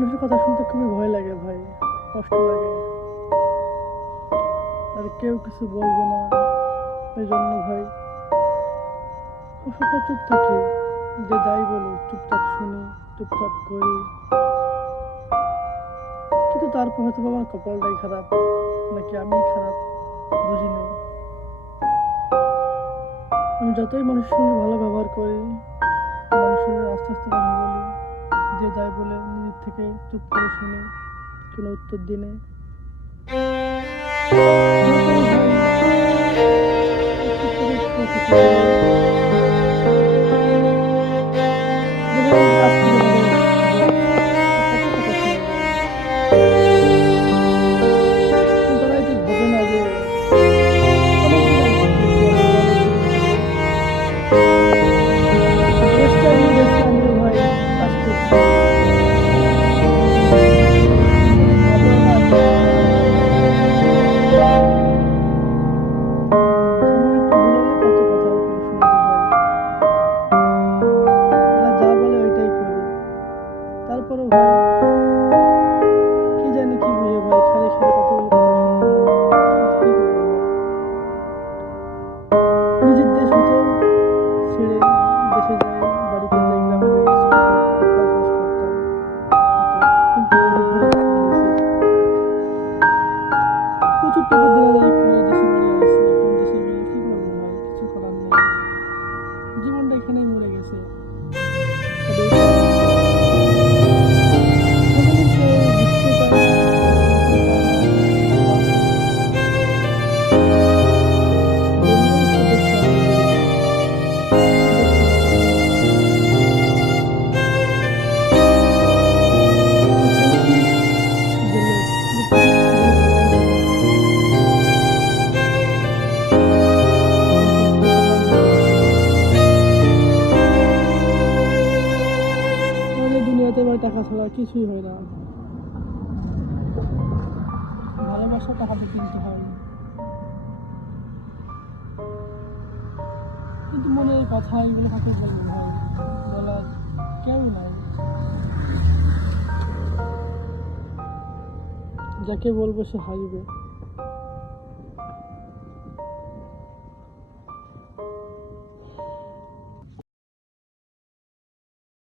মানুষের কথা শুনতে খুবই ভয় লাগে ভাই, কষ্ট লাগে। আর কেউ কিছু বলবে না, এই জন্য ভাই সবসময় চুপ থাকি। যে যাই বলুক চুপচাপ শুনি, চুপচাপ করি। কিন্তু তারপর হয়তো আমার কপালটাই খারাপ, নাকি আমি খারাপ, বুঝি নেই। আমি যতই মানুষের সঙ্গে ভালো ব্যবহার করি, মানুষের আস্তে আস্তে কথা বলি, যে যাই বলে নিজের থেকে চুপ করে শুনি, কোনো উত্তর দিনে তারপরে ভাই কি জানি কি বুঝে ভাই, খালি খালি কতগুলো কথা শুনে। কি করবো ভাই, নিজের দেশ হতো ছেড়ে দেশে যাই, বাড়িতে যাই, গ্রামে যাই, কিছু করতাম, কাজ করতাম, কিন্তু প্রচুর টাকা দেওয়া যায় করে দেশে বাড়ি আসছে। এখন দেশে গিয়ে কি করবো ভাই, কিছু করার নেই, জীবনটা এখানেই মরে গেছে। দুনিয়াতে ভাই টাকা ছাড়া কিছুই হয় না, ভালোবাসা টাকাতে কিনতে হয়। কিন্তু মনে এই কথা এগুলো কাকে বলবো ভাই, বলার কেউ নাই। যাকে বলবো সে হাসবে।